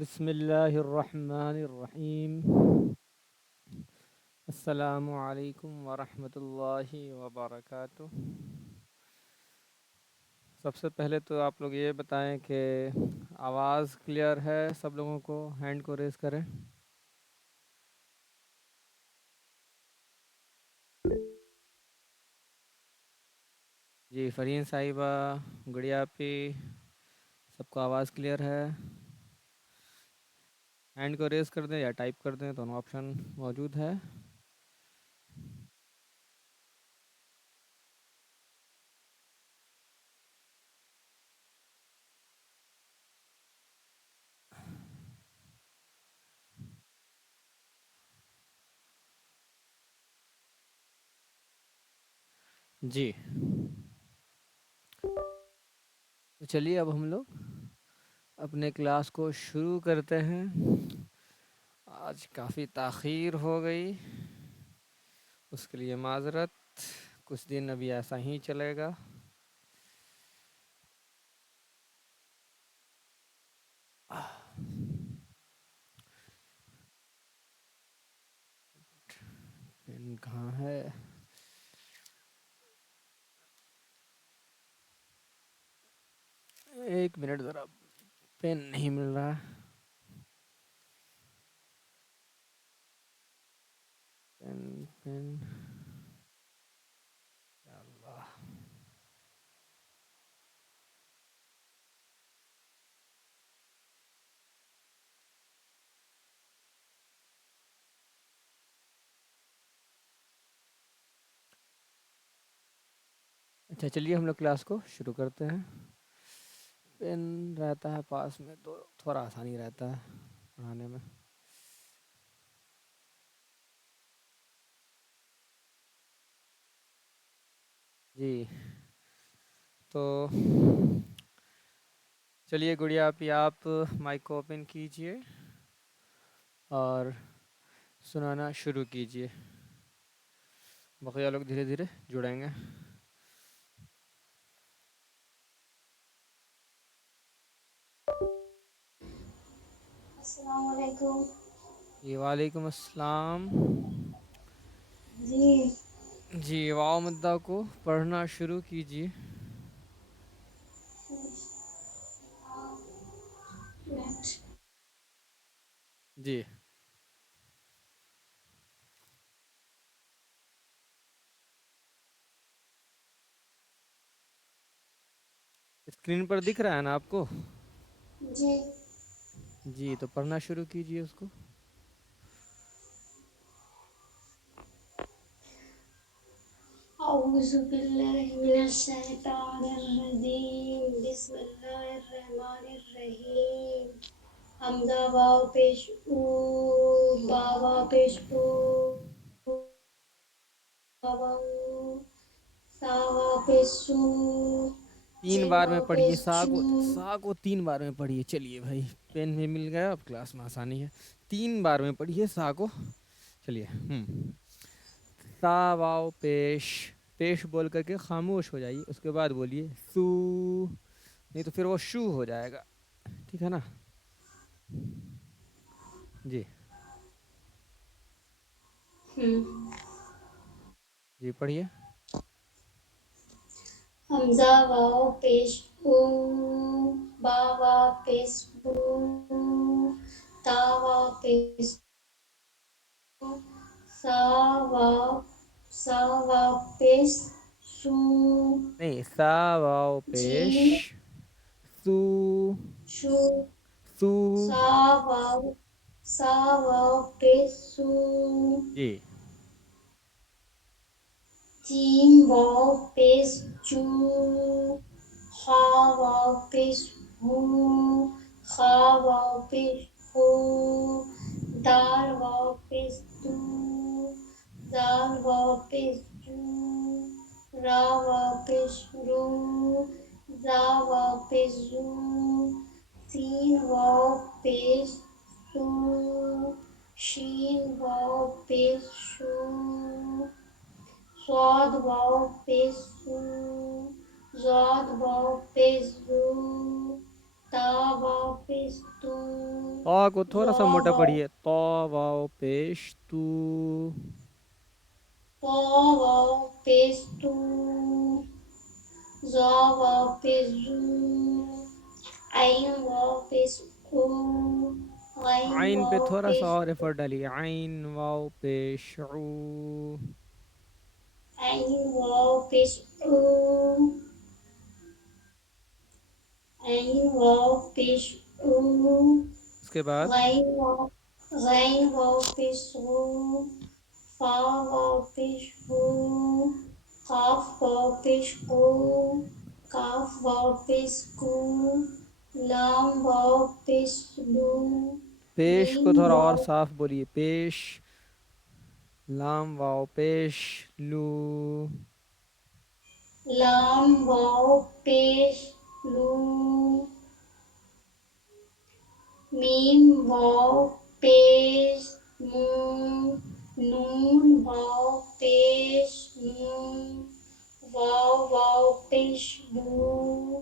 بسم اللہ الرحمن الرحیم۔ السلام علیکم ورحمۃ اللہ وبرکاتہ۔ سب سے پہلے تو آپ لوگ یہ بتائیں کہ آواز کلیئر ہے؟ سب لوگوں کو ہینڈ کو ریز کریں۔ جی فرین صاحبہ، گڑیا پی، سب کو آواز کلیئر ہے؟ ہینڈ کو ریز کر دیں یا ٹائپ کر دیں، دونوں آپشن موجود ہے۔ جی تو چلیے اب ہم لوگ اپنے کلاس کو شروع کرتے ہیں۔ آج کافی تاخیر ہو گئی، اس کے لیے معذرت۔ کچھ دن ابھی ایسا ہی چلے گا۔ پین کہاں ہے؟ ایک منٹ ذرا، پین نہیں مل رہا۔ پین پین، یا اللہ۔ اچھا چلیے ہم لوگ کلاس کو شروع کرتے ہیں۔ پین رہتا ہے پاس میں تو تھوڑا آسانی رہتا ہے پڑھانے میں۔ جی تو چلیے گڑیا آپ مائک کو اوپن کیجئے اور سنانا شروع کیجئے۔ بقیہ لوگ دھیرے دھیرے جڑیں گے۔ السلام علیکم۔ جی وعلیکم السلام۔ جی جی واؤ مدہ کو پڑھنا شروع کیجئے۔ منٹ۔ جی اسکرین پر دکھ رہا ہے نا آپ کو؟ جی جی تو پڑھنا شروع کیجئے اس کو۔ اعوذ باللہ من الشیطان الرجیم، بسم اللہ الرحمن الرحیم۔ حمزہ واو پیش او، باوا پیش او، باوا او، ساوا پیش سو، تین جیم بار میں واو پڑھیے پیش سا چو۔ کو، سا کو 3 بار میں پڑھیے۔ چلیے بھائی پین بھی مل گیا، اب کلاس میں آسانی ہے۔ 3 بار میں پڑھیے سا کو۔ چلیے سا واو پیش، پیش بول کر کے خاموش ہو جائیے، اس کے بعد بولیے سو، نہیں تو پھر وہ شو ہو جائے گا، ٹھیک ہے نا؟ جی جی پڑھیے۔ حمزہ واو پیش او، باوا پیش بو، تاوا پیش او، ساوا پیش سو، نہیں سا واو پیش جیم سو، شو، سو۔ ساواو پیش سو، جی جیم واو پیش چو، خا واو پیش ہو، خا واو پیش ہو، دال واو پیش دو، زال واو پیش جو، را واو پیش رو، زا واو پیش زو، سین واو پیش سو، شین واو پیش شو، صاد واو پیش سو، زاد واو پیش زو، تا واو پیش تو، طا کو تھوڑا ظا سا موٹا واو پڑھیے، طا واو پیش تو، طا واو پیش تو ظا واو پیش زو عین واو پیش او غین عین پہ واو تھوڑا سا پیش اور ایفرٹ ڈالیے، عین واو پیش عو، عین واو پیش او عین واو پیش او اس کے بعد غین واو پیش غو فا واو پیش فو قاف واو پیش قو کاف واو پیش کو لام واو پیش لو پیش میم کو تھوڑا اور واو صاف بولیے، پیش، لام واو پیش لو، لام واو پیش لو میم واو پیش مو نون واو پیش نو واو واو پیش بو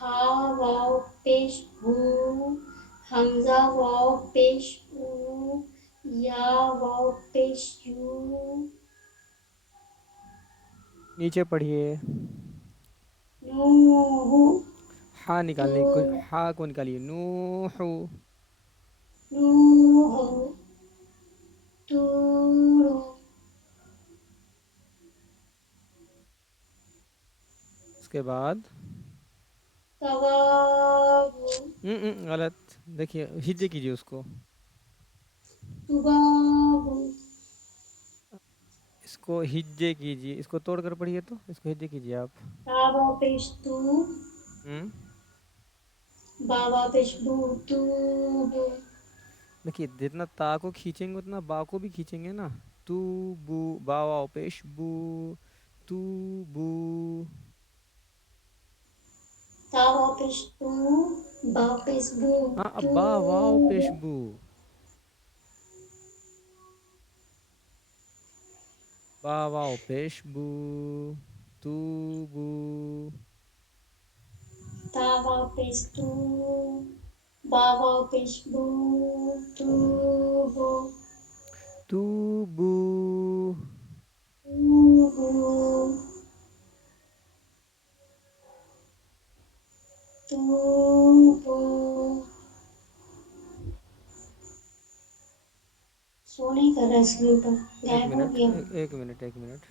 ہا واو پیش ہو حمزہ واو پیش او یا واو پیش یو نیچے پڑھیے، نوح ہا تو نکالنے کو، ہا کو نکالیے، نوح، نوح طور اس کے بعد ثواب غلط، دیکھیے ہجے کیجیے اس کو، ثواب اس کو ہجے کیجیے، اس کو توڑ کر پڑھیے تو، اس کو ہجے کیجیے آپ، بابا پیش تو ہوں بابا پیش بو تو بو دیکھیے جتنا تا کو کھینچیں گے اتنا با کو بھی کھینچیں گے نا، تو بو، با واو پیش بو، تو بو، تاوا پیش تو با پیش بو ہاں اب تو با واو پیش بو، با واو پیش بو، تو بو، تاوا پیش تو بابا پیش بو تو بو تو بو، تو بو تو بو سونے کا رس لیتا ایک غائب ہو منٹ گیا ایک منٹ ایک منٹ،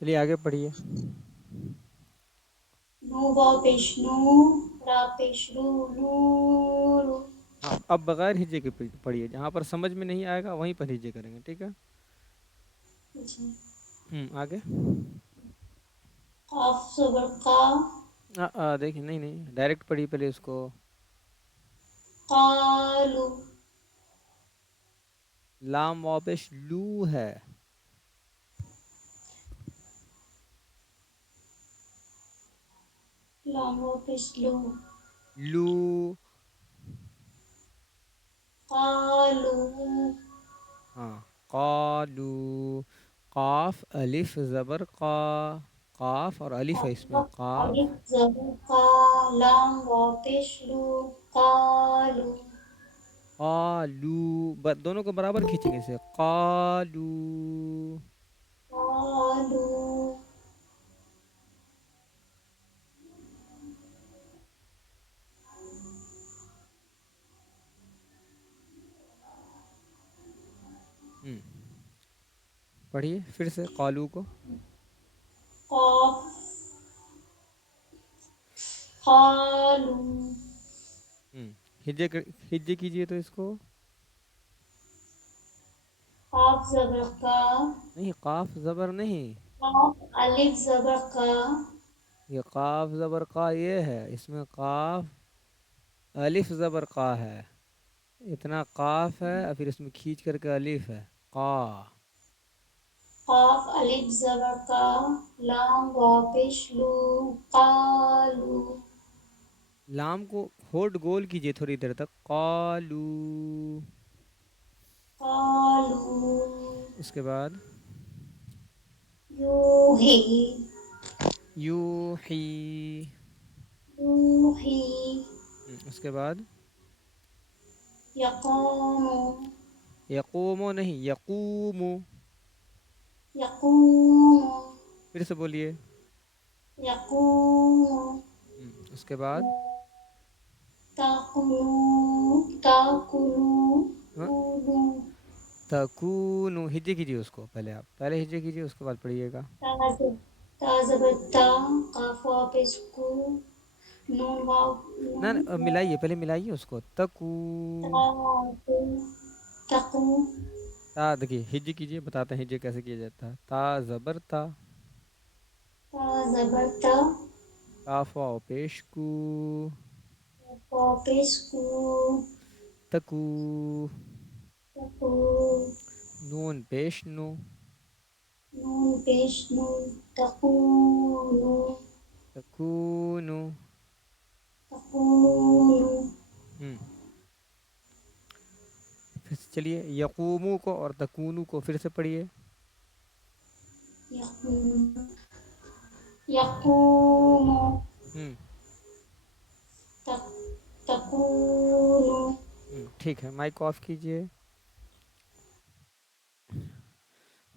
چلیے آگے پڑھیے، نو واو پیش نو را پیش رو نورو ہاں اب بغیر ہجے کے پڑھیے، جہاں پر سمجھ میں نہیں آئے گا وہیں پر ہجے کریں گے، ٹھیک ہے، جی آگے، قاف زبر قا دیکھیں نہیں نہیں ڈائریکٹ پڑھیے پہلے اس کو، قالو لام واو پیش لو ہے، لام واو پیش لو لو، قالو ہاں قالو، قاف الف زبر قا، قاف اور الف ہے اس میں، قاف، الف زبر قا لام واو پیش لو قالو قالو، دونوں کو برابر کھینچیں گے اسے، قالو، قالو ہوں پڑھیے پھر سے قالو کو، قاف قالو ہجے کیجیے تو اس کو، قاف زبر کا نہیں، قاف زبر نہیں، قاف الف زبر کا یہ قاف زبر قا یہ ہے، اس میں قاف الف زبر قا ہے، اتنا قاف ہے اور پھر اس میں کھینچ کر کے الف ہے، قا. قاف الف زبر کا لام واو پیش لو قالو لام کو ہولڈ گول کیجئے تھوڑی دیر تک، قالو. قالو اس کے بعد یوہی یوحی. یوہی اس کے بعد یقوم یقوم نہیں، یقوم. یقوم پھر سے بولیے. یقوم اس کے بعد تاکلو ہاں، کولو تکون. ہجے کیجیے اس کو، پہلے آپ پہلے ہجے کیجیے، اس کے بعد پڑھیے گا. تازبتا قاف واو پیش کو نون واو نہ نون ملائیے، پہلے ملائیے اس کو، تکو. تقو تا دیکھیے ہجے کیجیے، بتاتے ہیں ہجے کیسے کیا جاتا ہے. تا زبر تا، تازبتا کاف واو پیش کو، واو پیش کو تکو. تقو نون پیش نو، نون پیش نون تقولو تکونو. تقولو ہم پھر سے چلیے، یقومو کو اور تکونو کو پھر سے پڑھیے. یقوم یقوم ہم تقولو ٹھیک ہے، مائک آف کیجیے.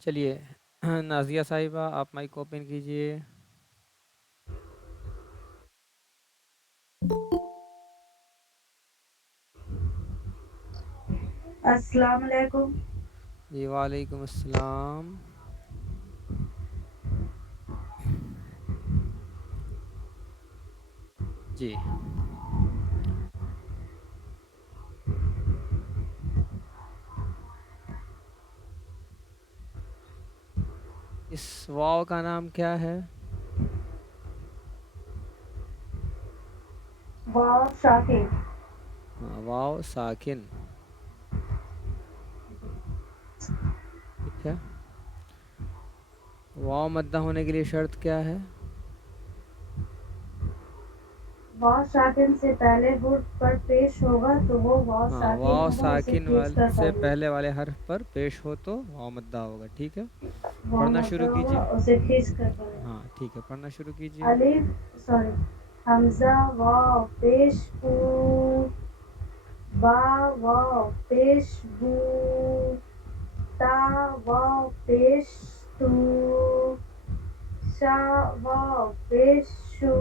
چلیے نازیہ صاحبہ، آپ مائک اوپن کیجیے. السلام علیکم. جی وعلیکم السلام. جی اس واو کا نام کیا ہے؟ واو ساکن. ہاں، واو ساکن. ٹھیک ہے، واو مدہ ہونے کے لیے شرط کیا ہے؟ واو ساکن سے پہلے حرف پر پیش ہوگا تو وہ واو ہاں، ساکن واو ہوگا، اسے ساکن کھینچ کر سے پڑھیے. پہلے والے حرف پر پیش ہو تو واو مدہ ہوگا. ٹھیک ہے، واو پڑھنا مدہ شروع ہوگا، کیجیے. اسے کھینچ کر پڑھیے. ہاں ٹھیک ہے، پڑھنا شروع کیجیے. حمزہ واو پیش او، با واو پیش بو، تا واو پیش تو، شا واو پیش شو،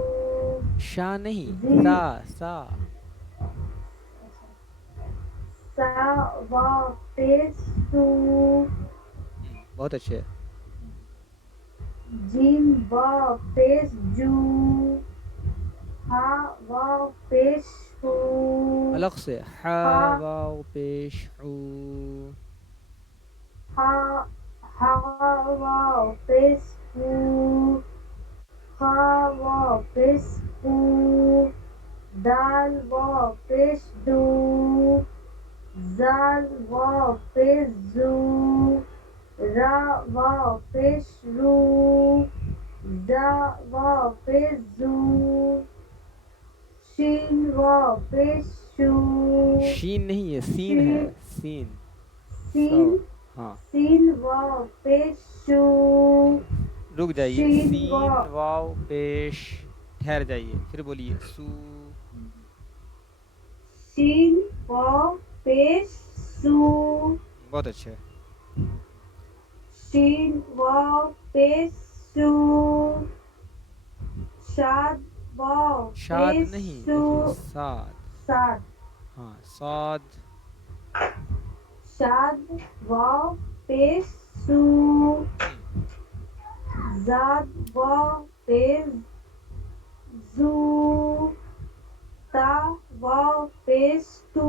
شا نہیں، زی سا. سا. سا واو پیش سو، بہت اچھے. جیم واو پیش جو، ہا واو پیش ہو، الگ سے ہا ہا واو پیش عو. ہا ہا واو پیش ہو، خا واو پیش خو، دال واو پیش دو، زال واو پیش زو، را واو پیش رو، زا واو پیش زو، شین واو پیش شو، شین نہیں، یہ سین ہے، شین سین. سو. سین ہاں سین واو پیش شو، رک جائیے، شین سین واو واو پیش، ٹھہر جائیے، پھر بولیے سو. شین واو پیش سو، بہت اچھے. شین واو پیش سو، شاد واو شاد پیش نہیں، سو، دیکھیے ساد. ساد ہاں صاد. شاد واو پیش سو، زاد واو پیش زو، تا واو پیش تو،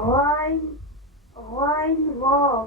غين غين واو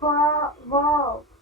فا واو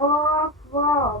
قاف واو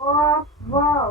قاف واو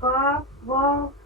قاف واو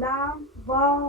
لام واو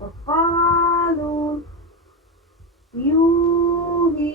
وقالوا يوحي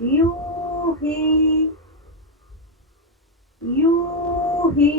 يوحي يوحي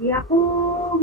يقوم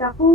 تقوم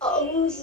أعوذ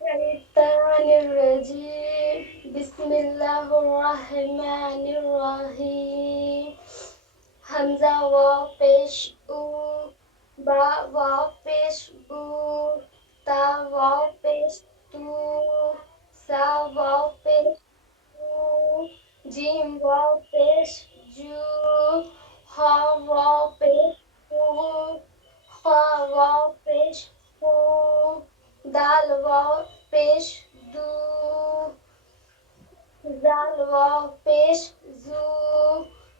الشيطان الرجيم بسم الله الرحمن الرحيم همزة واو پیش او با واو پیش بو تا واو پیش تو سا واو پیش تو جیم واو پیش جو ها واو پیش خو خا واو پیش خو دال واو پیش دو زال واو پیش زو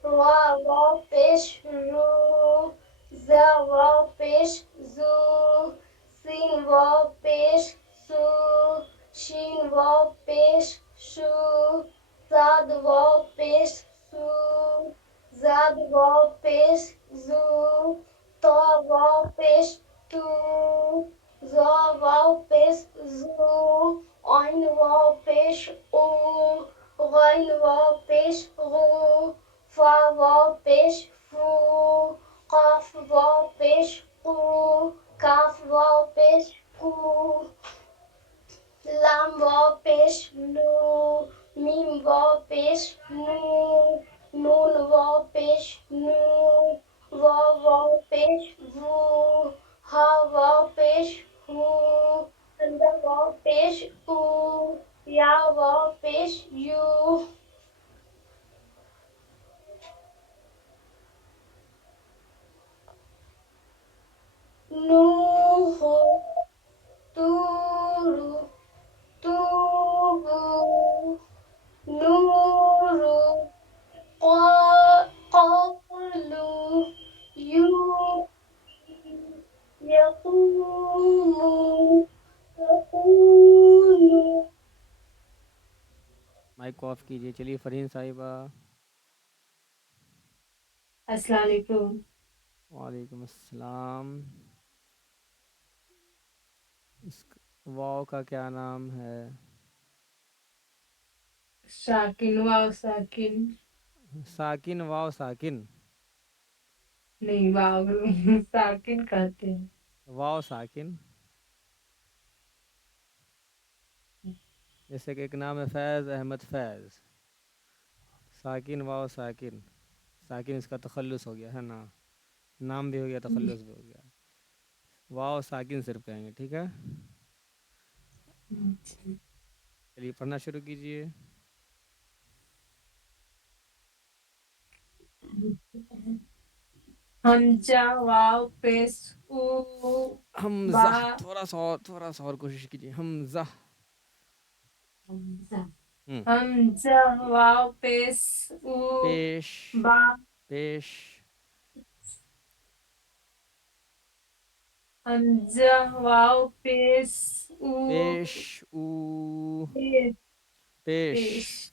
وا واو پیش رو زا واو پیش زو سین واو پیش سو شین واو پیش شو زاد واو پیش سو زاد واو پیش زو تو واو پیش تو زا واو پیش زو عین واو پیش او غین واو پیش غو فا واو پیش فو قاف واو پیش قو کاف واو پیش کو لام واو پیش لو میم واو پیش مو نون واو پیش نو واو پیش وو ہا واو پیش ہو همزه واو پیش او یا واو پیش یو يقوم يقوم مائک کو آف کیجیے. چلیے فرین صاحبہ. السلام علیکم. وعلیکم السلام. اس واو کا کیا نام ہے؟ ساکن واو ساکن. ساکن واو ساکن. نہیں واو ساکن کہتے ہیں. واو ساکن. جیسے کہ ایک نام ہے فیض احمد فیض. ساکن واو ساکن. ساکن اس کا تخلص ہو گیا ہے نا. نام بھی ہو گیا تخلص بھی ہو گیا. واو ساکن صرف کہیں گے. ٹھیک ہے. چلیے پڑھنا شروع کیجیے. حمزہ واو پیش او حمزہ. با. تھوڑا سا اور کوشش کیجیے. حمزہ. حمزہ واو پیش او پیش با. پیش. حمزہ واو پیش او پیش او. پیش. پیش.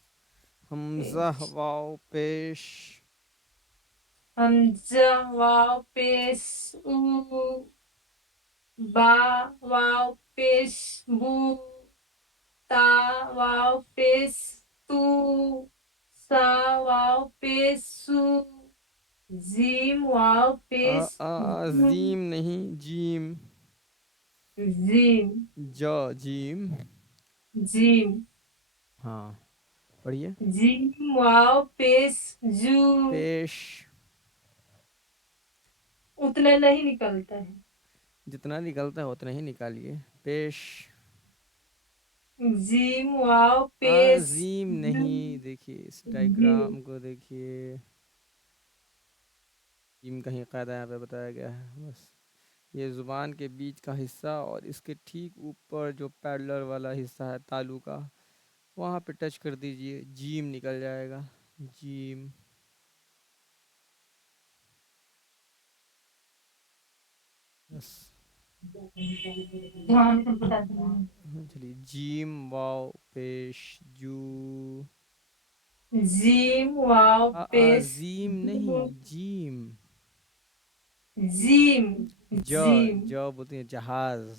حمزہ واو پیش. حمزہ واو پیش او با واو پیش بو تا واو پیش تو سا واو پیش سو زیم واو پیش زیم نہیں جیم. زیم جیم. جیم. ہاں پڑھیے. جیم واو پیش جو. پیش. اتنا نہیں نکلتا ہے. جتنا نکلتا ہے اتنا ہی نکالیے. پیش. جیم واو پیش زیم جو. نہیں. دیکھیے اس جیم. ڈائیگرام کو دیکھیے. جیم کہیں قاعدہ یہاں پہ بتایا گیا ہے. بس یہ زبان کے بیچ کا حصہ اور اس کے ٹھیک اوپر جو پیرلر والا حصہ ہے تالو کا وہاں پہ ٹچ کر دیجئے. جیم نکل جائے گا. جیم. بس. چلیے. جیم واو پیش جو. زیم واو پیش زیم جو. نہیں جیم. زیم. زیم جو بولتے ہیں جہاز.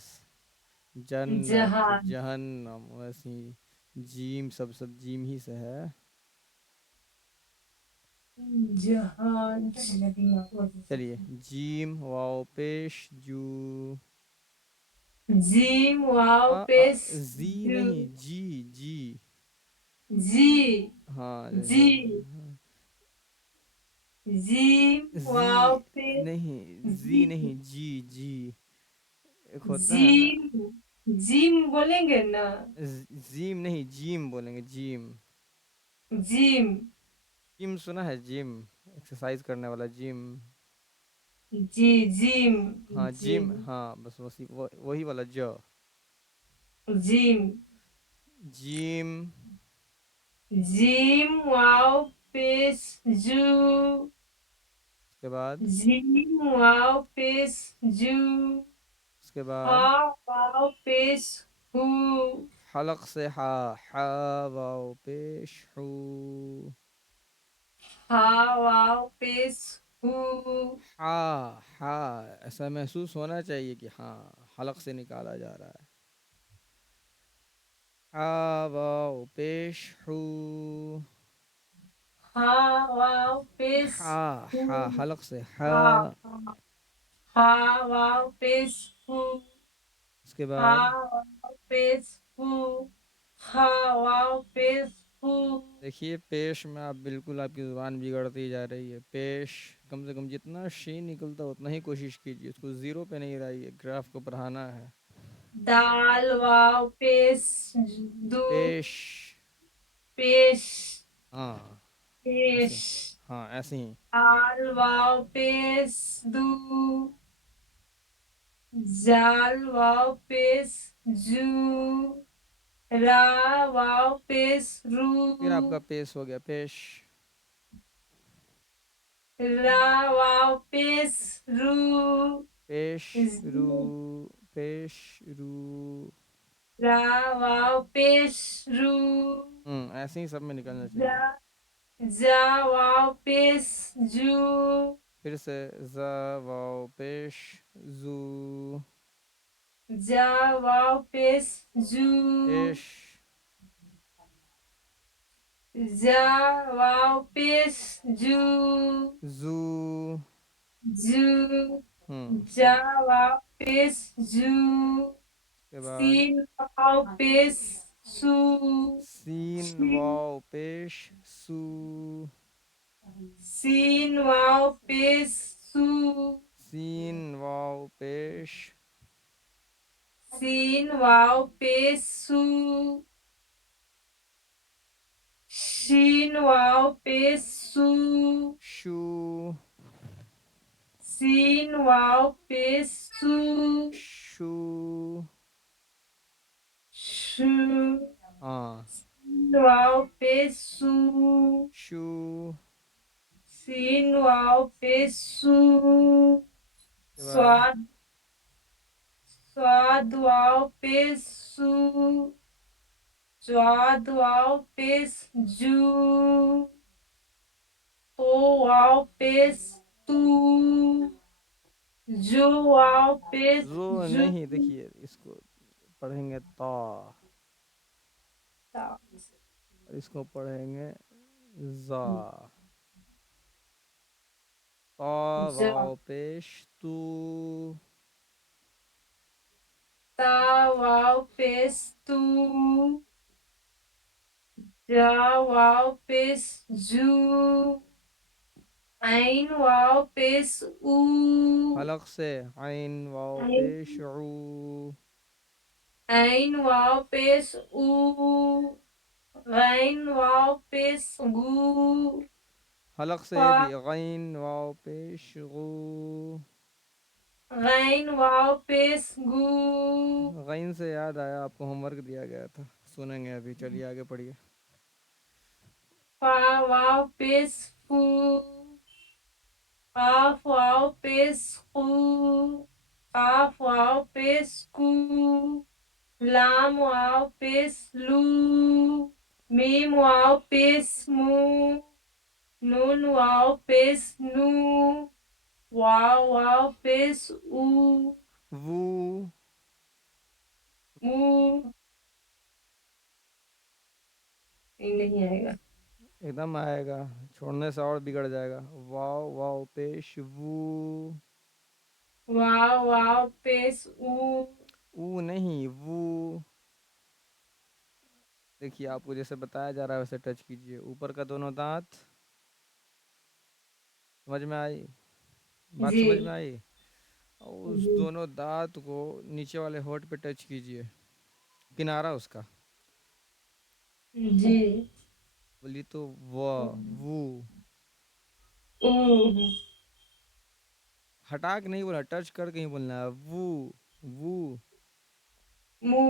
جنت جہاز. جہنم ویسی. جیم سب جیم ہی سے ہے. جہاز. چلیے. جیم واو پیش جو. جیم واو پیش زی جو. نہیں جی. جی. جی. ہاں جی. ہاں. زیم زی واو پیش نہیں. زی جی. نہیں جی. جی ایک ہوتا ہے نا. جیم. جیم بولیں گے نا. زیم نہیں جیم بولیں گے. جیم. جیم. جم سنا ہے. جم ایکسرسائز کرنے والا جم. جی جیم. ہاں جم. جیم. ہاں بس وہی والا جو. جیم. جیم. جیم واو پیش جو. اس کے بعد. جیم واو پیش جو. اس کے بعد. ہا واو پیش ہو. حلق سے ہا. ہا واو پیش ہو. ہا واو پیش ہو. ہا ایسا محسوس ہونا چاہیے کہ ہاں حلق سے نکالا جا رہا ہے. ہا واو پیش ہو. ہا واو پیش ہو. ہا حلق سے ہا. ہا. ہا واو پیش ہو. اس کے ہا بعد. واو پیش ہو. ہا واو پیش ہو. دیکھیے پیش میں آپ بالکل آپ کی زبان بگڑتی جا رہی ہے. پیش کم سے کم جتنا شین نکلتا اتنا ہی کوشش کیجیے. اس کو زیرو پہ نہیں رہیے. گراف کو بڑھانا ہے. دال واو پیش دو. پیش. پیش. ہاں ایسے. پیش. ہاں ایسے ہی. دال واو پیش دو. زال واو پیش جو. را واو پیش رو. پھر آپ کا پیش ہو گیا. پیش. را واو پیش رو. پیش رو پیش رو را واو پیش رو ایسے ہی سب میں نکلنا جا چاہیے. جا واو پیش جو پھر سے ز واو پیش زو جا واو پیش جو پیش جا واو پیش جو زو جو پھر جا واو پیش جو اس کے بعد سین واو پیش سو سین واو پیش سو سین واو پیش سو سین واو پیش سین واو پیش سو شین واو پیش سو شو سین واو پیش سو شو شو ہاں سین واو پیش سو شو سین واو پیش سو کے بعد سواد سواد واو پیش سو سواد واو پیش جو تو واو پیش تو جو واو پیش زو جو نہیں دیکھیے اس کو پڑھیں گے تا اور اس کو پڑھیں گے زا تا واو پیش تو تا واو پیش تو جا واو پیش جو عین واو پیش او حلق سے عین واو پیش عو عین واو پیش او غین واو پیش گو حلق سے یہ بھی غین واو پیش غو غین واو پیش گو غین سے یاد آیا آپ کو ہوم ورک دیا گیا تھا سنیں گے ابھی چلیے آگے پڑھیے فا واو پیش فو قاف واو پیش قو قاف واو پیش کو لام واو پیش لو میم واو پیش مو نون واو پیش نو واو واو پیش او وو مو نہیں آئے گا ایک دم آئے گا چھوڑنے سے اور بگڑ جائے گا واو واو پیش وو واو واو پیش او او نہیں وو دیکھیے آپ کو جیسے بتایا جا رہا ہے ویسے ٹچ کیجئے اوپر کا دونوں دانت سمجھ میں آئی بات جی سمجھ میں آئی اور اس دونوں دانت کو نیچے والے ہونٹ پہ ٹچ کیجئے کنارہ اس کا جی بولی تو وا وو او ہٹا کے نہیں بولنا ٹچ کر کے ہی بولنا ہے وو وو مو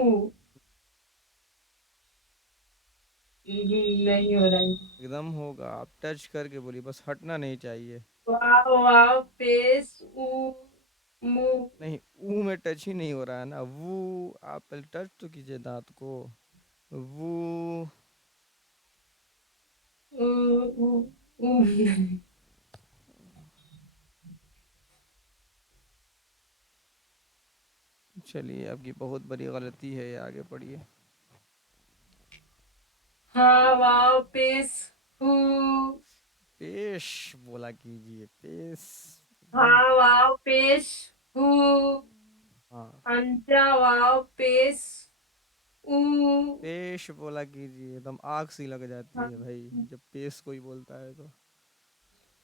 نہیں ہو رہا ہے ایک دم ہوگا آپ ٹچ کر کے بولیے بس ہٹنا نہیں چاہیے واو واو پیش او مو نہیں او میں ٹچ ہی نہیں ہو رہا ہے نا وو آپ پہلے ٹچ تو کیجئے دانت کو وو او او او چلیے آپ کی بہت بڑی غلطی ہے یہ آگے پڑھیے ہاں واو پیش ہو پیش بولا کیجئے پیش ہاں واو پیش ہو ہاں ہمزہ واو پیش او پیش بولا کیجئے ایک دم آگ سی لگ جاتی ہے بھائی جب پیش کوئی بولتا ہے تو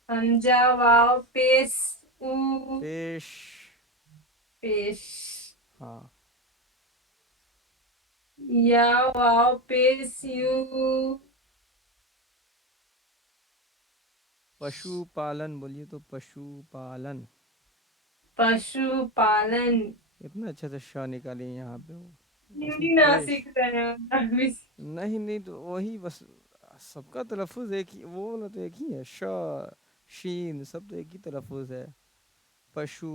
ہمزہ واو پیش او پیش پیش ہاں یا واو پیش یو پشو پالن بولیے تو پشو پالن پشو پالن اتنا اچھے سے ش نکالی یہاں پہ وہ اصلی ہندی نہ پیش سیکھ رہے ہیں نہیں تو وہی بس سب کا تلفظ ایک ہی وہ والا تو ایک ہی ہے ش شین سب تو ایک ہی تلفظ ہے پشو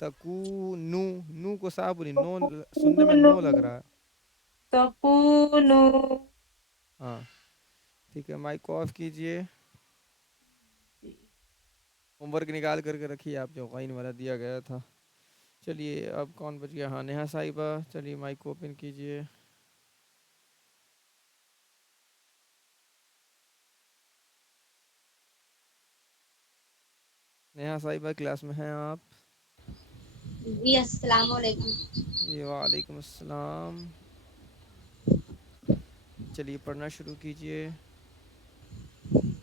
تکونو، نو کو صاف بولی، نو سننے میں تکونو نو لگ رہا ہے. تکونو. ہاں ٹھیک ہے، مائک کو آف کیجئے. ہوم ورک نکال کر کے رکھیے آپ جو غین والا دیا گیا تھا. چلیے اب کون بچ گیا؟ ہاں نیہا صاحبہ، چلیے مائک کو اوپن کیجئے. نیہا صاحبہ کلاس میں ہیں آپ؟ جی السلام علیکم. جی وعلیکم السلام. چلیے پڑھنا شروع کیجئے.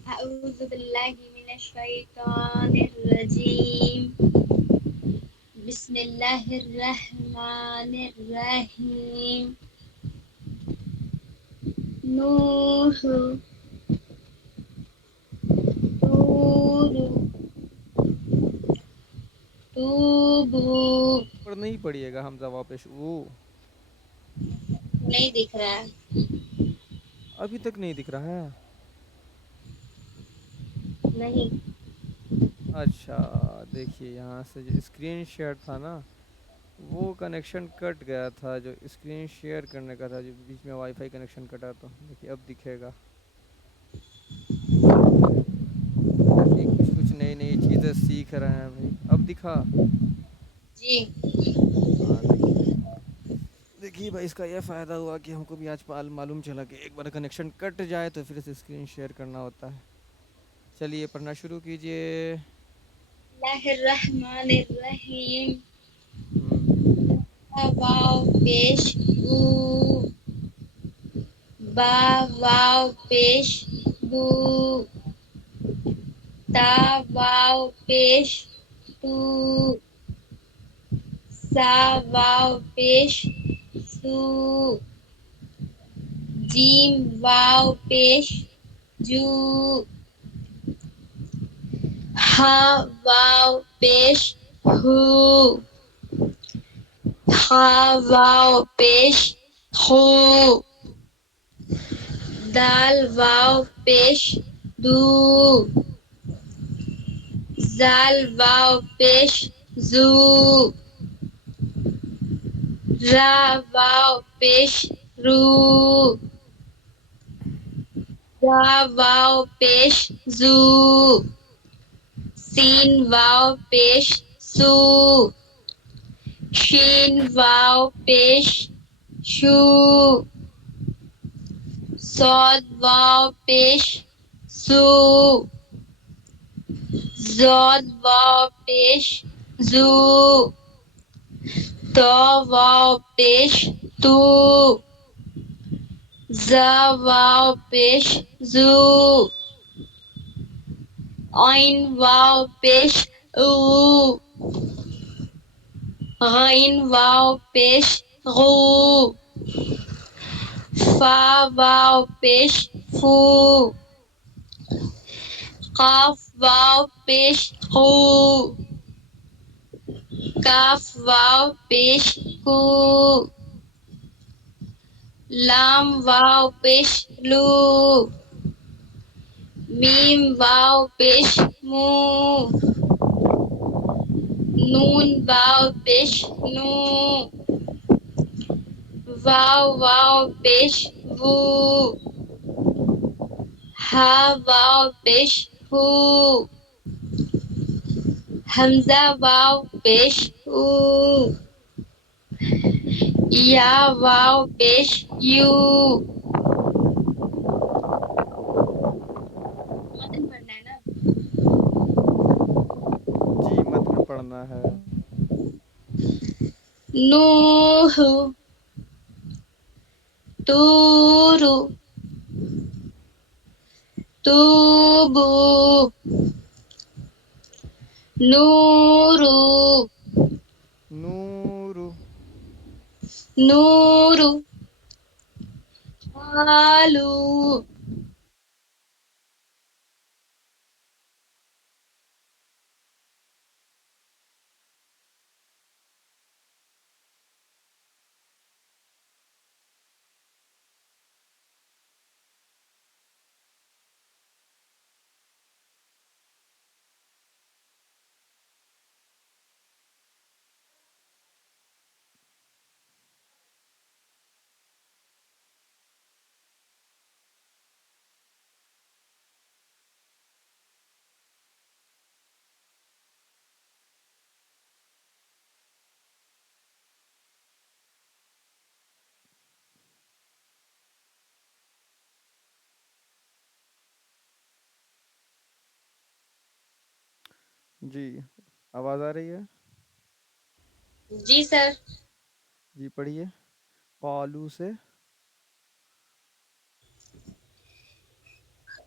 اعوذ باللہ من الشیطان الرجیم. بسم اللہ الرحمن الرحیم. نوح، طور، توبو. پر نہیں پڑھیے گا حمزہ واپس او. نہیں دکھ رہا ہے. ابھی تک نہیں دکھ رہا ہے؟ نہیں. اچھا دیکھیے یہاں سے جو اسکرین شیئر تھا نا وہ کنیکشن کٹ گیا تھا، جو اسکرین شیئر کرنے کا تھا، جو بیچ میں وائی فائی کنیکشن کٹا. تو دیکھیے اب دکھے گا. دیکھیے کچھ نئی نئی چیزیں سیکھ رہے ہیں بھائی. اب دکھا؟ جی. ہاں دیکھیے، دیکھیے بھائی اس کا یہ فائدہ ہوا کہ ہم کو بھی آج معلوم چلا کہ ایک بار کنیکشن کٹ جائے تو پھر سے اسکرین شیئر کرنا ہوتا ہے. چلیے پڑھنا شروع کیجئے. اللہ الرحمن الرحیم. ہوں. واو پیش او، با واو پیش بو، تا واو پیش تو، سا واو پیش سو، جیم واو پیش جو، ہا واو پیش ہو، ہا واو پیش ہو، دال واو پیش دو، زال واو پیش زو، را واو پیش رو، را واو پیش زو، سین واو پیش سو، شین واو پیش شو، صاد واو پیش سو، ضاد واو پیش زو، طا واو پیش تو، ظا واو پیش زو، عین واو پیش او، غین واو پیش غو، فا واو پیش فو، قاف واو پیش قو، کاف واو پیش کو، لام واو پیش لو، میم واو پیش مو، نون واو پیش نو، واو واو پیش وو، ہا واو پیش ہو، حمزہ واو پیش او، یا واو پیش یو. متن پڑھنا ہے نا؟ جی متن پڑھنا ہے. نوح، طور، توبو، نور، نور. نور، قالوا. جی آواز آ رہی ہے؟ جی سر. جی پڑھیے. قالو سے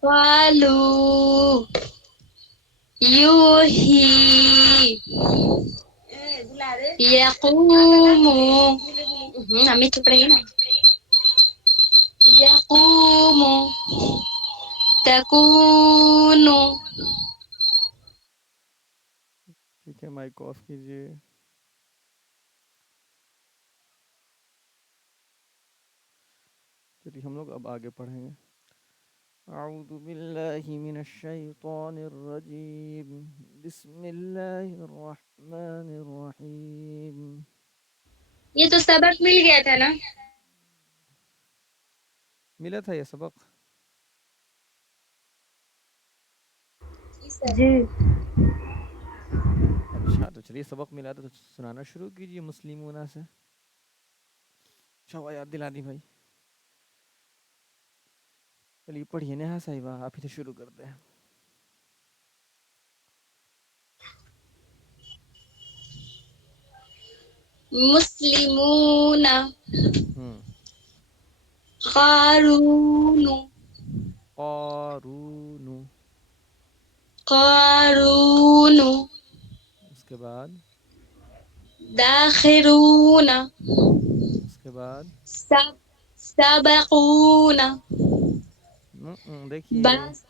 قالوا يوحي يقوم ہمیں چپ رہی نا. يقوم تكون. ٹھیک ہے مائک آف کیجیے. چلیے ہم لوگ اب آگے پڑھیں گے. اعوذ باللہ من الشیطان الرجیم بسم اللہ الرحمن الرحیم. یہ تو سبق مل گیا تھا نا. ملا تھا یہ سبق؟ جی اچھا تو چلیے سبق ملا تو سنانا شروع کیجیے مسلمون سے. شاہ یاد دلا دی بھائی. چلیے پڑھیے نیہا صاحبہ آپ ہی سے شروع کرتے ہیں. مسلمون ہوں. قارون قارون. قارون اس کے بعد داخرون اس کے بعد سب سبقون دیکھیے بس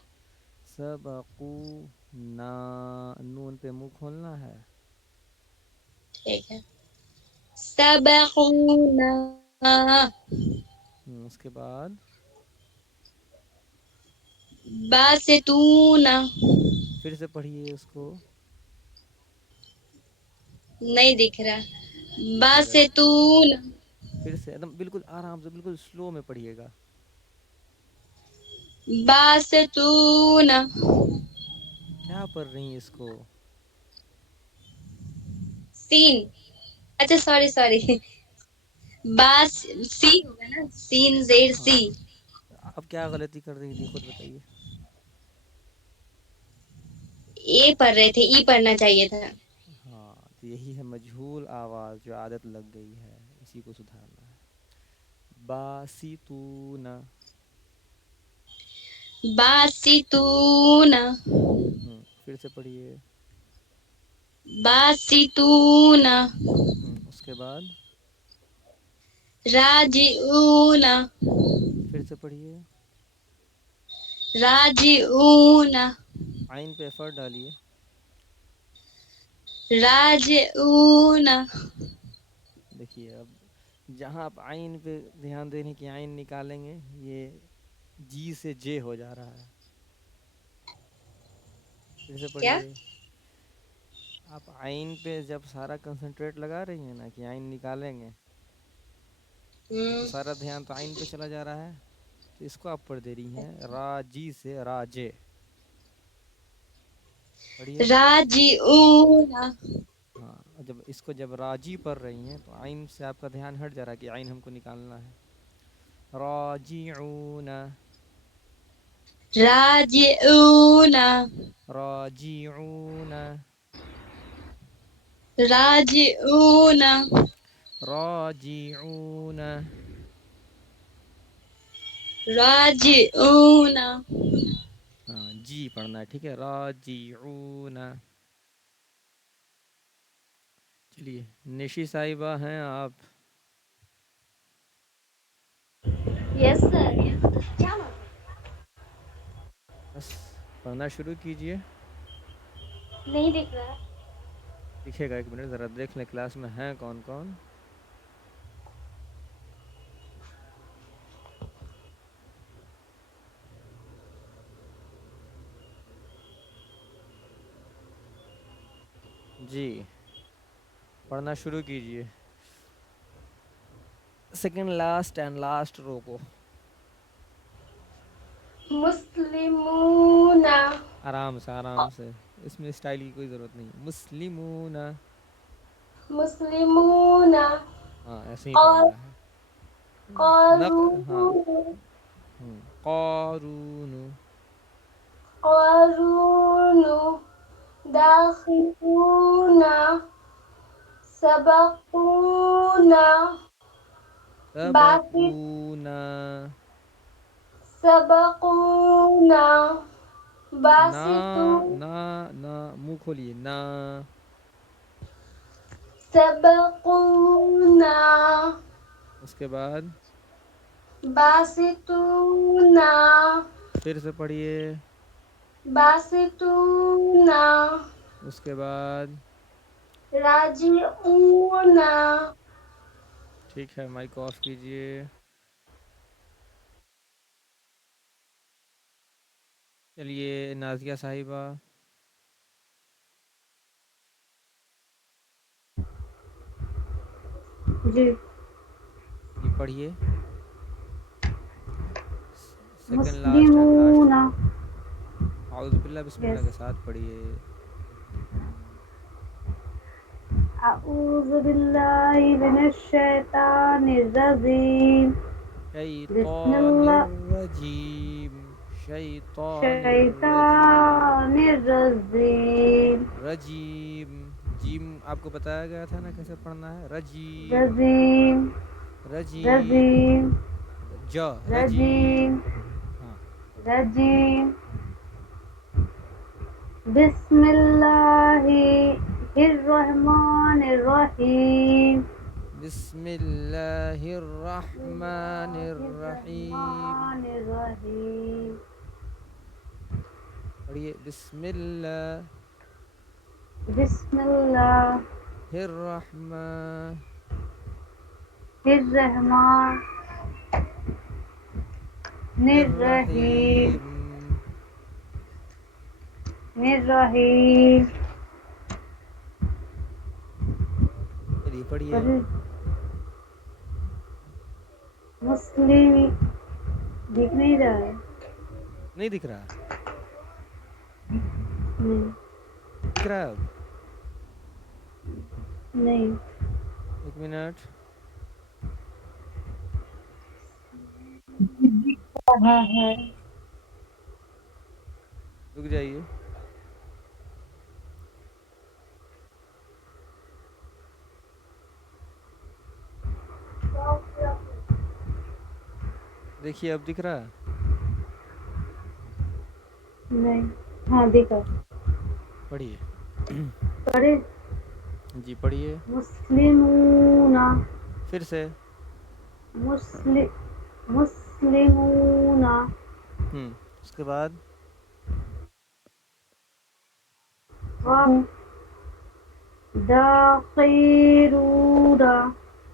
سبقو نا نون پہ منہ کھولنا ہے. ٹھیک ہے. سبقونا اس کے بعد باسطون پھر سے پڑھیے اس کو. نہیں دکھ رہا. ٹھیک ہے باسطون پھر سے ایک دم بالکل آرام سے بالکل سلو میں پڑھیے گا. باسطون کیا پڑھ رہی ہیں اس کو؟ سین. اچھا سوری باس سی ہوگا نا. سین زیر سی. ہاں اب کیا غلطی کر رہی تھی خود بتائیے. اے پڑھ رہے تھے ای پڑھنا چاہیے تھا. ہاں تو یہی ہے مجہول آواز جو عادت لگ گئی ہے اسی کو سدھارنا ہے. باسطون. باسطون پھر سے پڑھیے. باسطون اس کے بعد راجعون پھر سے پڑھیے. راجعون عین پہ ایفرٹ ڈالیے. راجعون دیکھیے اب جہاں آپ عین پہ دھیان دینے کی عین نکالیں گے یہ جی سے جے ہو جا رہا ہے. پھر سے کیا. پڑھیے. آپ عین پہ جب سارا کنسنٹریٹ لگا رہی ہیں نا کہ عین نکالیں گے تو سارا دھیان تو عین پہ چلا جا رہا ہے. تو اس کو آپ پڑھ دے رہی ہیں راجی سے راجے. پڑھیے. راجعون ہاں جب اس کو جب راجی پڑھ رہی ہیں تو عین سے آپ کا دھیان ہٹ جا رہا ہے کہ عین ہم کو نکالنا ہے. راجعون راجعون راجعون راجعون راجعون. راجعون ہاں جی پڑھنا ہے ٹھیک ہے. راجعون. چلیے نشی صاحبہ ہیں آپ. یس سر. بس پڑھنا شروع کیجئے. نہیں دکھ رہا. دکھے گا ایک منٹ ذرا دیکھ لیں کلاس میں ہیں کون کون. جی پڑھنا شروع کیجئے. Second last and last row کو. مسلمون آرام سے اس میں اسٹائل کی کوئی ضرورت نہیں. مسلمون. مسلمون ہاں ایسے ہی اور پڑھنا ہے. ہاں قارون قارون. قارون داخلون سبقونا باسط سبقونا سبقونا نا باسطون نا نا منہ کھولیے نا سبقونا اس کے بعد باسطون پھر سے پڑھیے باسطون اس کے بعد راجعون ٹھیک ہے مائک آف کیجئے چلیے نازیہ صاحبہ جی جی پڑھیے سیکنڈ لاسٹ ہے مسلمون اعوذ باللہ بسم اللہ یس کے ساتھ پڑھیے اعوذ باللہ من الشیطان الرجیم بسم شیطان اللہ الرجیم شیطان الرجیم شیطان الرجیم رجیم جیم آپ کو بتایا گیا تھا نا کیسے پڑھنا ہے رجیم رجیم رجیم رجیم رجیم رجیم ہاں رجیم بسم اللہ الرحمن الرحیم بسم اللہ بسم الرحمن اللہ الرحیم الرحمن الرحیم پڑھیے بسم اللہ بسم اللہ الرحمن الرحمن الرحیم الرحیم الرحیم چلیے پڑھیے مسلم دیکھ نہیں رہا ہے نہیں دکھ رہا نہیں دکھ رہا ہے اب نہیں ایک منٹ رہا ہے رک جائیے دیکھیے اب دکھ رہا ہے نہیں ہاں دیکھا پڑھیے پڑھے جی پڑھیے مسلمون پھر سے مسلمون اس کے بعد داخرون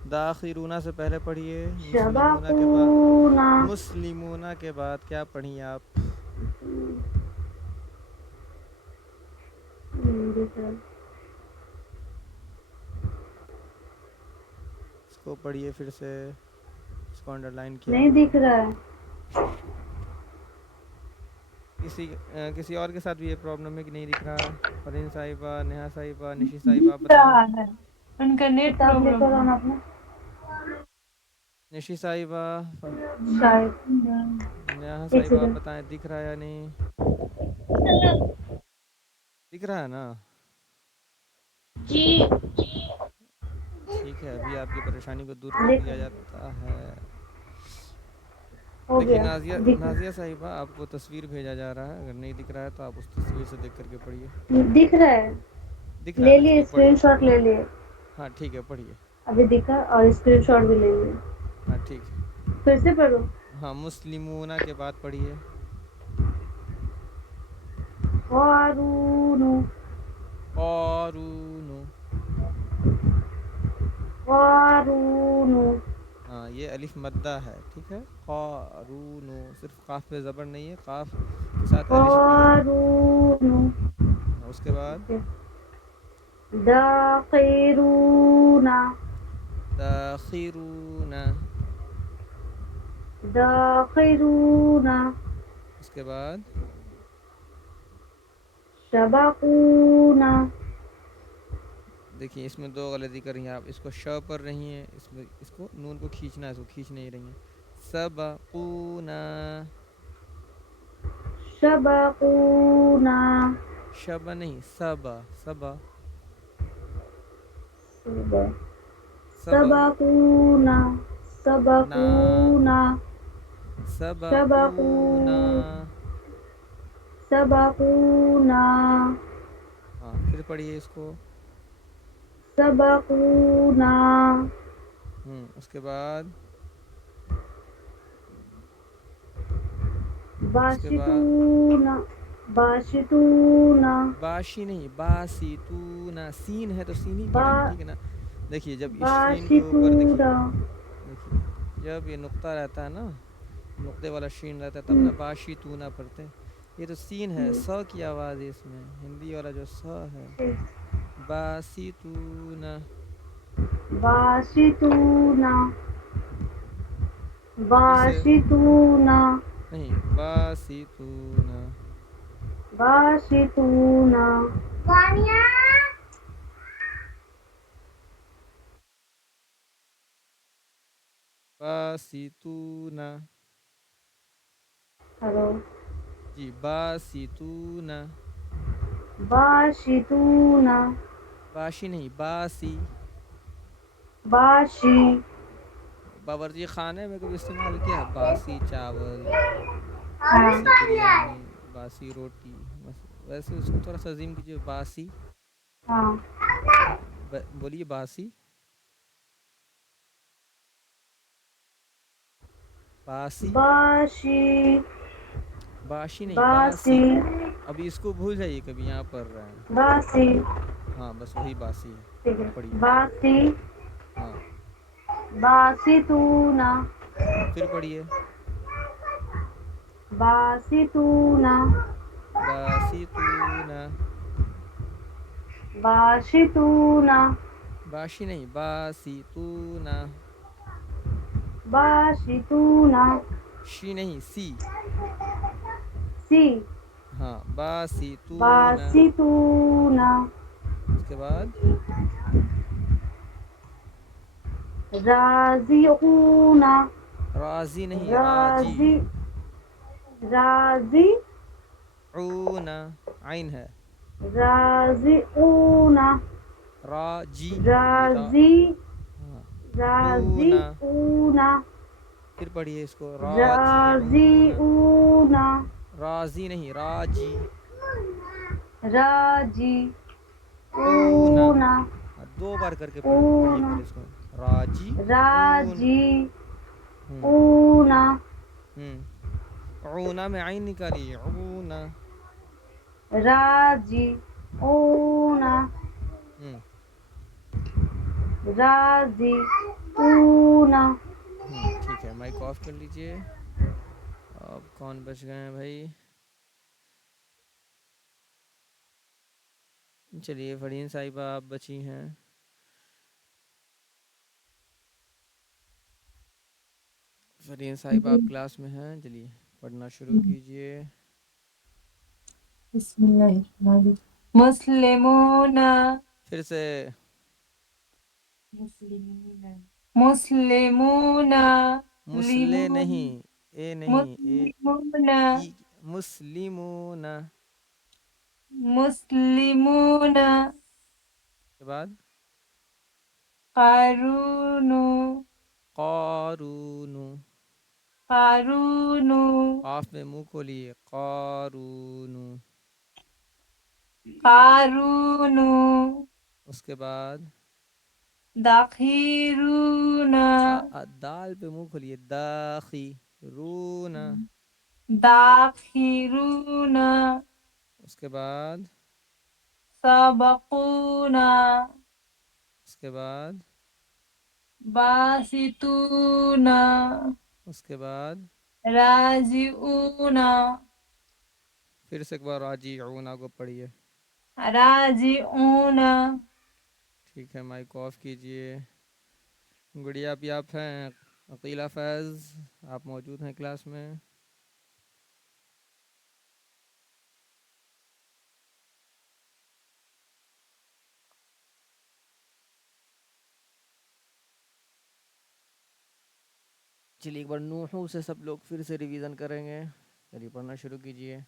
داخرونہ سے پہلے پڑھیے مسلمونہ کے بعد شبقون مسلمونہ کے بعد کیا پڑھیں آپ اس کو پڑھیے پھر سے اس کو انڈر لائن کیا نہیں ہوا دکھ رہا ہے کسی اور کے ساتھ بھی یہ پرابلم ہے کہ نہیں دکھ رہا فرین صاحبہ نیہا صاحبہ نشی صاحبہ آپ دکھ بتائیں رہا ہے ان کا نیٹ کتاب لے کر پرابلم آنا ہے اپنا نشی صاحبہ شاید نیہا ایک صاحبہ آپ سیکنڈ بتائیں دکھ رہا ہے یا نہیں دکھ رہا ہے نا جی ٹھیک ہے ابھی آپ کی پریشانی کو دور کر دیکھا دیا جاتا ہے ہو دیکھیے گیا دکھ نازیہ صاحبہ آپ کو تصویر بھیجا جا رہا ہے اگر نہیں دکھ رہا ہے تو آپ اس تصویر سے دیکھ کر کے پڑھیے دکھ رہا ہے دکھ رہا ہے لے نا لیے چلیے اسکرین پڑھیے شاٹ لے لیے ہاں ٹھیک ہے پڑھیے ابھی دکھا اور اسکرین شاٹ بھی لے لیے ہاں ٹھیک ہے پھر سے پڑھو ہاں مسلمونہ کے بعد پڑھیے قارون قارون قارون ہاں یہ الف مدہ ہے ٹھیک ہے قارون صرف قاف پہ زبر نہیں ہے قاف کے ساتھ الف بھی ہے قارون ہاں اس کے بعد داخرون داخرون داخرون اس کے بعد سبقون دیکھیے اس میں دو غلطی کر رہی ہیں آپ اس کو ش پر رہی ہیں اس کو نون کو کھینچنا ہے اس کو کھینچ نہیں رہی ہیں سبقونا سبقون شبا نہیں، صبا صبا صبا صبا سبقونا نا سبقونا سبقونا. سبقو سبقونا ہاں پھر پڑھیے اس کو. سبقونا اس کے بعد اس کے بعد باشتونا باشتونا باشی نہیں، باسیتونا. سین ہے تو سین ہی با پڑھیں گے، ٹھیک ہے نا. دیکھیے جب اس شین کے اوپر دیکھیے، باشتونا دیکھیے جب یہ نقطہ رہتا ہے نا، نقطے والا شین رہتا ہے تب نا باشی تونا پڑھتے ہیں. یہ تو سین ہے، س کی آواز ہے اس میں، ہندی والا جو س ہے. باسی تونا. باشتونا پھر سے باشتونا نہیں، باسی تونا. باشتونا باسی تونا. ہلو جی باسی تونا. باشتونا باشی نہیں، باسی. باشی باورچی خانے میں کبھی استعمال کیا ہے باسی چاول، ہاں باسی بریانی، باسی روٹی؟ ویسے اس کو تھوڑا سا عظیم کیجیے، باسی. ہاں بولیے باسی. باسی باشی باشی نہیں، باسی. باسی ابھی اس کو بھول جائیے، کبھی یہاں پڑھ رہے ہیں. باسی ہاں بس وہی باسی ہے. ٹھیک ہے اب پڑھیے. باسی ہاں باسیتونا پھر پڑھیے. باسیتونا باسیتونا. باشتونا باشی نہیں، باسیتونا. باشتونا شی نہیں، سی. سی ہاں باسیتونا. باسیتونا اس کے بعد رازقونا راضی نہیں، راجی. رازی رازی اونا عین ہے. رازقونا راجی نہیں، را. رازی ہاں اونا. رازقونا پھر پڑھیے اس کو، راجی اونا. رازقونا راضی نہیں، راجی. راجی اونا. اونا دو بار کر کے پڑھیے اونا پہلے اس کو. راجی اون. راجی ہوں اونا اونا میں عین نکالیے، اونا. راجی اونا ہوں راضی اونا ٹھیک ہے، مائک آف کر لیجئے. اب کون بچ گئے ہیں بھائی؟ چلیے فرین صاحبہ آپ بچی ہیں. فرین صاحب آپ کلاس میں ہیں، چلیے پڑھنا شروع کیجئے. بسم اللہ الرحمن الرحیم. مسلمون پھر سے مسلمون مسلے لیمون نہیں، اے نہیں، اے مسلمون ای. مسلمون مسلمون کے بعد قارون قارون. قارون قاف میں منہ کھولیے، قارون. قارون اس کے بعد دخیرون دال پہ منہ کھولیے، داخی رون. داخرون اس کے بعد سبقونا اس کے بعد باسطون اس کے بعد راجعون پھر سے ایک بار راجعون کو پڑھیے. راجعون ٹھیک ہے، مائک آف کیجئے. گڑیا بھی آپ ہیں، عقیلہ فیض آپ موجود ہیں کلاس میں؟ چلیے ایک بار نوحو سے سب لوگ پھر سے ریویژن کریں گے. چلیے پڑھنا شروع کیجئے.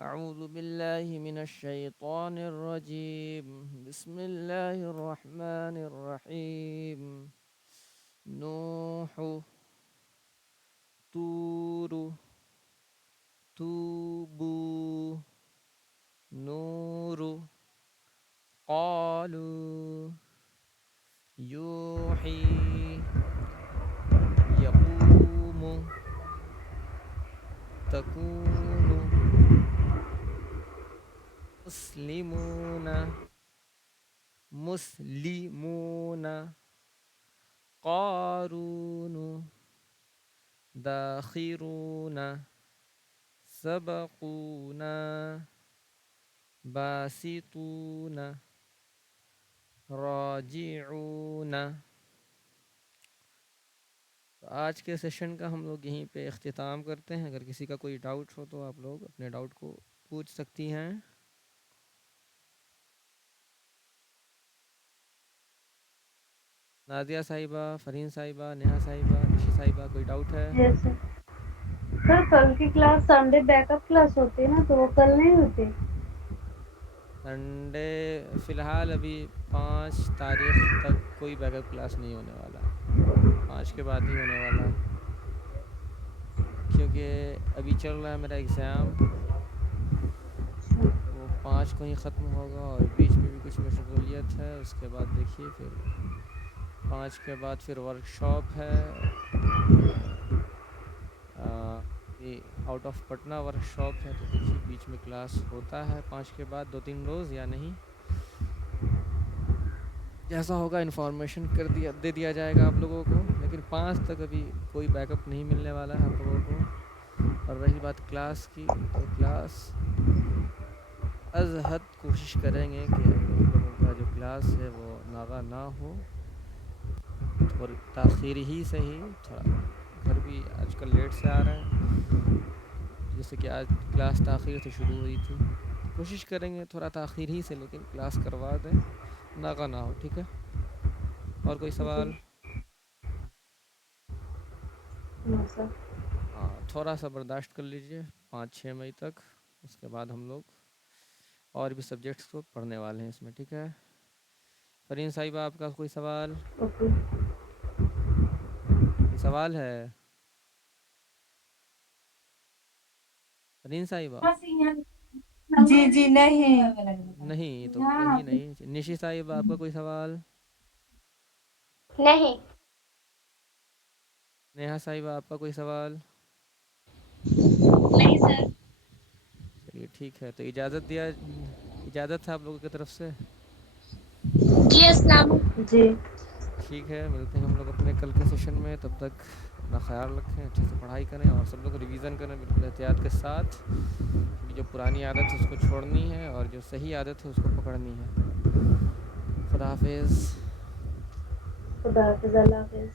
اعوذ باللہ من الشیطان الرجیم بسم اللہ الرحمن الرحیم نوح طور توبو نور قالوا یوحی یقوم تکون مسلمون قارون داخرون سبقونا باسطون راجعون. تو آج کے سیشن کا ہم لوگ یہیں پہ اختتام کرتے ہیں. اگر کسی کا کوئی ڈاؤٹ ہو تو آپ لوگ اپنے ڈاؤٹ کو پوچھ سکتی ہیں. نازیہ صاحبہ، فرین صاحبہ، نیہا صاحبہ، نشی صاحبہ، کوئی ڈاؤٹ ہے؟ یس سر. سر کل کی class Sunday back up class ہوتی ہے نا، تو وہ کل نہیں ہوتی؟ سنڈے فی الحال ابھی 5 تاریخ تک کوئی بیک اپ کلاس نہیں ہونے والا. 5 کے بعد ہی ہونے والا ہے، کیونکہ ابھی چل رہا ہے میرا ایگزام. وہ 5 کو ہی ختم ہوگا اور بیچ میں بھی کچھ مشغولیت ہے. اس کے بعد دیکھیے پھر 5 کے بعد پھر ورک شاپ ہے. Out of Patna work shop ہے، تو دیکھیے بیچ میں کلاس ہوتا ہے 5 کے بعد 2-3 روز یا نہیں. جیسا ہوگا انفارمیشن دے دیا جائے گا آپ لوگوں کو. لیکن 5 تک ابھی کوئی بیک اپ نہیں ملنے والا ہے آپ لوگوں کو. اور رہی بات کلاس کی، تو کلاس از حد کوشش کریں گے کہ آپ لوگوں کا جو کلاس ہے وہ ناغہ نہ ہو. تھوڑی تاخیر ہی سے ہی، تھوڑا گھر بھی آج کل لیٹ سے آ رہے ہیں، جیسے کہ آج کلاس تاخیر سے شروع ہوئی تھی. کوشش کریں گے تھوڑا تاخیر ہی سے لیکن کلاس کروا دیں، ناغہ نہ ہو. ٹھیک ہے؟ اور کوئی سوال؟ ہاں، تھوڑا سا برداشت کر لیجئے 5-6 مئی تک. اس کے بعد ہم لوگ اور بھی سبجیکٹس کو پڑھنے والے ہیں اس میں. ٹھیک ہے؟ فرین صاحبہ، آپ کا کوئی سوال؟ کوئی سوال ہے فرین صاحبہ؟ جی جی نہیں. نہیں تو کہیں نہیں. نشی صاحبہ، آپ کا کوئی سوال؟ نہیں. نیہا صاحبہ، آپ کا کوئی سوال؟ نہیں سر. چلیے ٹھیک ہے، تو اجازت ہے آپ لوگوں کی طرف سے. جی السلام علیکم. جی ٹھیک ہے، ملتے ہیں ہم لوگ اپنے کل کے سیشن میں. تب تک اپنا خیال رکھیں، اچھے سے پڑھائی کریں اور سب لوگ ریویژن کریں بالکل احتیاط کے ساتھ. کیونکہ جو پرانی عادت ہے اس کو چھوڑنی ہے اور جو صحیح عادت ہے اس کو پکڑنی ہے. خدا حافظ. خدا حافظ. اللہ حافظ.